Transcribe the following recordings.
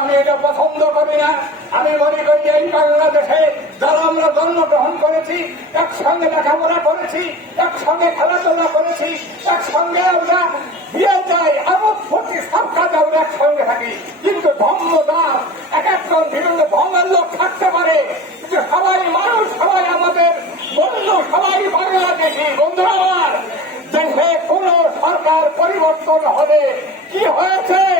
আমি এটা পছন্দ করি না। আমি মনে করি এই বাংলাদেশে যারা আমরা জন্মগ্রহণ করেছি, একসঙ্গে লেখাপড়া করেছি, একসঙ্গে খেলাধুলা করেছি, একসঙ্গে আমরা বিয়ে যাই আমার প্রতি সব আমরা একসঙ্গে থাকি। কিন্তু ধর্ম দাম এক একজন বিভিন্ন ধর্মের লোক থাকতে পারে। যে সবাই মানুষ, সবাই আমাদের বন্ধু, সবাই বাংলাদেশি। বন্ধুরা আমার দেশে কোন সরকার পরিবর্তন হবে। কি হয়েছে?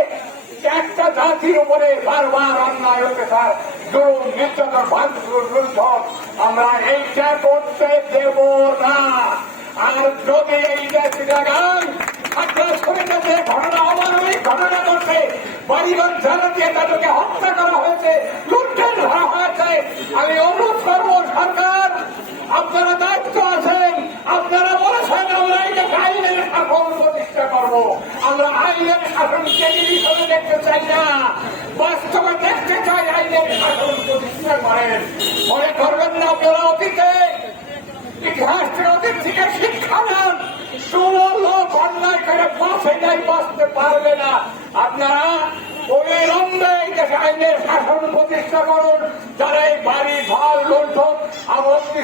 একটা জাতির উপরে বারবার অন্যায় অত্যাচার জুলুম নির্যাতন, ভাঙচুর, লুণ্ঠন আমরা এইটা করতে দেব না। আর যদি এই দেশে শরীরে যে ঘটনা অমানবিক ঘটনা ঘটছে বাড়িঘর জ্বালা দিয়ে তাদেরকে হত্যা করা হয়েছে, লুণ্ঠন ধরা হয়েছে, আমি অনুরোধ করব সরকার আপনারা দায়িত্ব আছেন আপনারা বলেছেন আমরা এই যে আইনের শাসন প্রতিষ্ঠা করব আমরা আইনের শাসন কেজি হিসেবে দেখতে চাই না। বাস্তবে দেখতে চাই আইনের শাসন প্রতিষ্ঠা করেন মনে করবেন না আপনারা অতীতে ইতিহাস অতীত থেকে শিক্ষা নেন। বাঁচতে পারবে না। আপনারা শাসন প্রতিষ্ঠা করুন। যারা বাড়ি ঘর লুণ্ঠন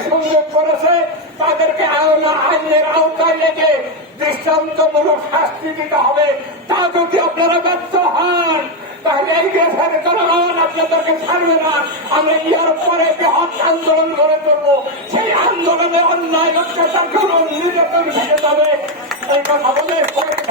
সুন্দর করেছে, তাদেরকে আইন- আইনের আওতায় রেখে দৃষ্টান্তমূলক শাস্তি দিতে হবে। তা যদি আপনারা ব্যর্থ হন, তাহলে এই দেশের জনগণ আপনাদেরকে ছাড়বে না। আমরা ইয়ার পরে বৃহৎ আন্দোলন করে তুলবো। সেই আন্দোলনে অন্যায় অত্যাচার করুন নির্যাতন ভেঙে যাবে। এই কথা বলে